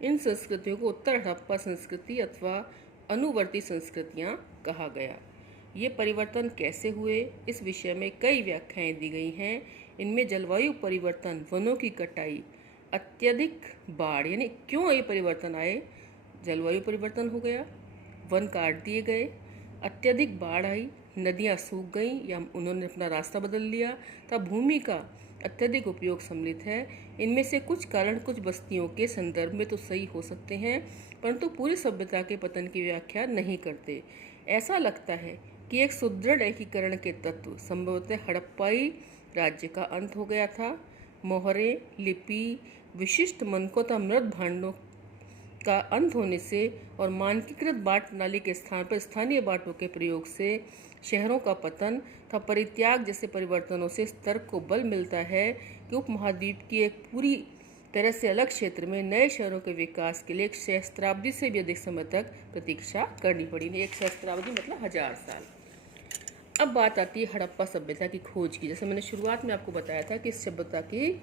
इन संस्कृतियों को उत्तर हड़प्पा संस्कृति अथवा अनुवर्ती संस्कृतियां कहा गया। ये परिवर्तन कैसे हुए, इस विषय में कई व्याख्याएं दी गई हैं। इनमें जलवायु परिवर्तन, वनों की कटाई, अत्यधिक बाढ़, यानी क्यों ये परिवर्तन आए, जलवायु परिवर्तन हो गया, वन काट दिए गए, अत्यधिक बाढ़ आई, नदियां सूख गईं या उन्होंने अपना रास्ता बदल लिया, तब भूमि का अत्यधिक उपयोग सम्मिलित है। इनमें से कुछ कारण कुछ बस्तियों के संदर्भ में तो सही हो सकते हैं, परंतु पूरी सभ्यता के पतन की व्याख्या नहीं करते। ऐसा लगता है कि एक सुदृढ़ एकीकरण के तत्व संभवतः हड़प्पाई राज्य का अंत हो गया था। मोहरें, लिपि, विशिष्ट मनकों तथा मृत भांडों का अंत होने से और मानकीकृत बाट प्रणाली के स्थान पर स्थानीय बाटों के प्रयोग से शहरों का पतन तथा परित्याग जैसे परिवर्तनों से इस तर्क को बल मिलता है कि उपमहाद्वीप की एक पूरी तरह से अलग क्षेत्र में नए शहरों के विकास के लिए एक सहस्त्राब्दी से भी अधिक समय तक प्रतीक्षा करनी पड़ी। एक सहस्त्राब्दी मतलब 1000 साल। अब बात आती है हड़प्पा सभ्यता की खोज की। जैसे मैंने शुरुआत में आपको बताया था कि इस सभ्यता की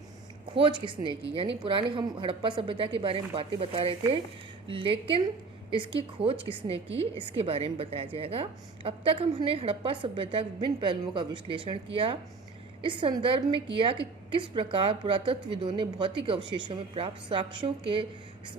खोज किसने की, यानी पुराने हम हड़प्पा सभ्यता के बारे में बातें बता रहे थे, लेकिन इसकी खोज किसने की इसके बारे में बताया जाएगा। अब तक हमने हड़प्पा सभ्यता के विभिन्न पहलुओं का विश्लेषण किया, इस संदर्भ में किया कि किस प्रकार पुरातत्वविदों ने भौतिक अवशेषों में प्राप्त साक्ष्यों के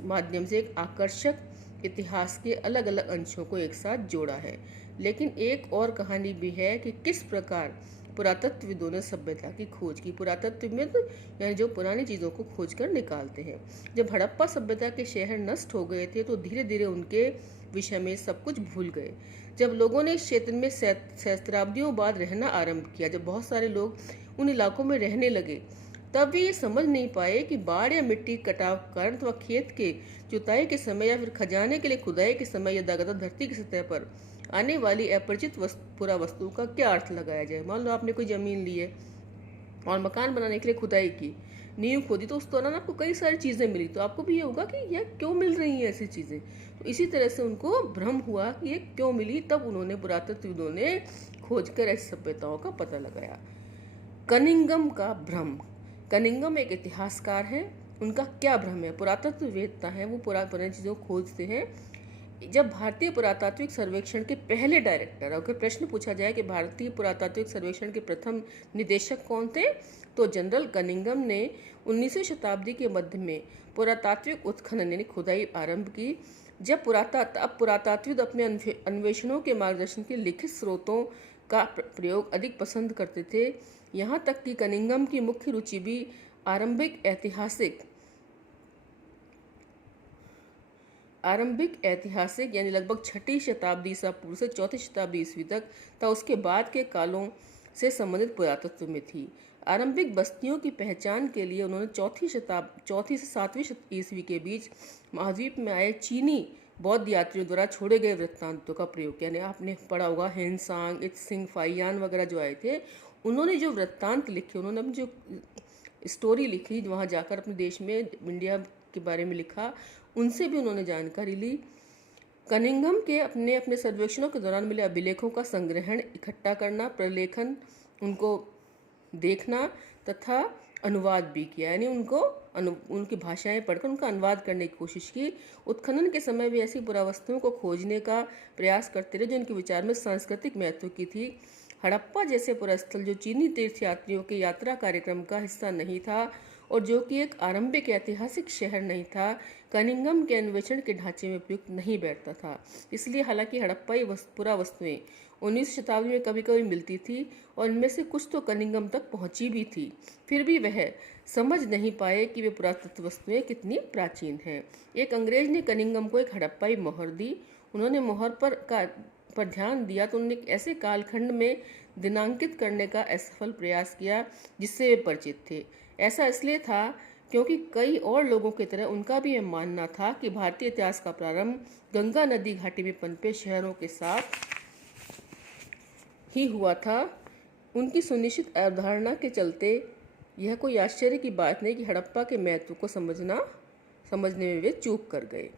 माध्यम से एक आकर्षक इतिहास के अलग अलग अंशों को एक साथ जोड़ा है। लेकिन एक और कहानी भी है कि किस प्रकार पुरातत्वविदों ने सभ्यता की खोज की। पुरातत्वविद यानी जो पुरानी चीज़ों को खोज कर निकालते हैं। जब हड़प्पा सभ्यता के शहर नष्ट हो गए थे तो धीरे धीरे उनके विषय में सब कुछ भूल गए। जब लोगों ने इस क्षेत्र में सहस्त्राब्दियों बाद रहना आरंभ किया, जब बहुत सारे लोग उन इलाकों में रहने लगे, तब वे ये समझ नहीं पाए कि बाढ़ या मिट्टी कटाव के कारण अथवा खेत के जुताई के समय या फिर खजाने के लिए खुदाई के समय या लगातार धरती की सतह पर आने वाली अपरिचित पुरा वस्तु का क्या अर्थ लगाया जाए। मान लो आपने कोई जमीन ली है और मकान बनाने के लिए खुदाई की, नींव खोदी, तो उस दौरान आपको कई सारी चीज़ें मिली, तो आपको भी ये होगा कि यह क्यों मिल रही हैं ऐसी चीज़ें। तो इसी तरह से उनको भ्रम हुआ कि ये क्यों मिली, तब उन्होंने पुरातत्वविदों ने खोज कर ऐसी सभ्यताओं का पता लगाया। कनिंघम का भ्रम। कनिंघम एक इतिहासकार हैं, उनका क्या भ्रम है। पुरातत्ववेत्ता हैं, वो पुरानी चीज़ों को खोजते हैं। जब भारतीय पुरातात्विक सर्वेक्षण के पहले डायरेक्टर, अगर प्रश्न पूछा जाए कि भारतीय पुरातात्विक सर्वेक्षण के प्रथम निदेशक कौन थे, तो जनरल कनिंघम ने 19वीं शताब्दी के मध्य में पुरातात्विक उत्खनन यानी खुदाई आरंभ की। जब पुरातात्विद अपने अन्वेषणों के मार्गदर्शन के लिखित स्रोतों का प्रयोग अधिक पसंद करते थे। यहाँ तक कि कनिंघम की मुख्य रुचि भी आरंभिक ऐतिहासिक यानी लगभग 6वीं शताब्दी ईसा पूर्व से 4वीं शताब्दी ईस्वी तक उसके बाद के कालों से संबंधित पुरातत्व में थी। आरंभिक बस्तियों की पहचान के लिए उन्होंने 4वीं से 7वीं ईस्वी के बीच महाद्वीप में आए चीनी बौद्ध यात्रियों द्वारा छोड़े गए वृत्तांतों का प्रयोग किया। यानी आपने पढ़ा होगा हेनसांग, इत्सिंग, फाइयान वगैरह जो आए थे, उन्होंने जो वृत्तांत लिखे, उन्होंने अपनी जो स्टोरी लिखी, वहाँ जाकर अपने देश में इंडिया के बारे में लिखा, उनसे भी उन्होंने जानकारी ली। कनिंघम के अपने सर्वेक्षणों के दौरान मिले अभिलेखों का संग्रहण, इकट्ठा करना, प्रलेखन, उनको देखना तथा अनुवाद भी किया, यानी उनकी भाषाएं पढ़कर उनका अनुवाद करने की कोशिश की। उत्खनन के समय भी ऐसी पुरावस्तुओं को खोजने का प्रयास करते रहे जो उनके विचार में सांस्कृतिक महत्व की थी। हड़प्पा जैसे पुरास्थल जो चीनी तीर्थयात्रियों के यात्रा कार्यक्रम का हिस्सा नहीं था और जो कि एक आरंभिक ऐतिहासिक शहर नहीं था, कनिंघम के अन्वेषण के ढांचे में उपयुक्त नहीं बैठता था। इसलिए हालांकि हड़प्पाई पुरावस्तुएं 19वीं शताब्दी में कभी कभी मिलती थी और इनमें से कुछ तो कनिंघम तक पहुंची भी थी, फिर भी वह समझ नहीं पाए कि वे पुरातत्व वस्तुएं कितनी प्राचीन हैं। एक अंग्रेज ने कनिंघम को एक हड़प्पाई मोहर दी। उन्होंने मोहर पर ध्यान दिया तो उन्होंने एक ऐसे कालखंड में दिनांकित करने का असफल प्रयास किया जिससे वे परिचित थे। ऐसा इसलिए था क्योंकि कई और लोगों की तरह उनका भी यह मानना था कि भारतीय इतिहास का प्रारंभ गंगा नदी घाटी में पनपे शहरों के साथ ही हुआ था। उनकी सुनिश्चित अवधारणा के चलते यह कोई आश्चर्य की बात नहीं कि हड़प्पा के महत्व को समझने में वे चूक कर गए।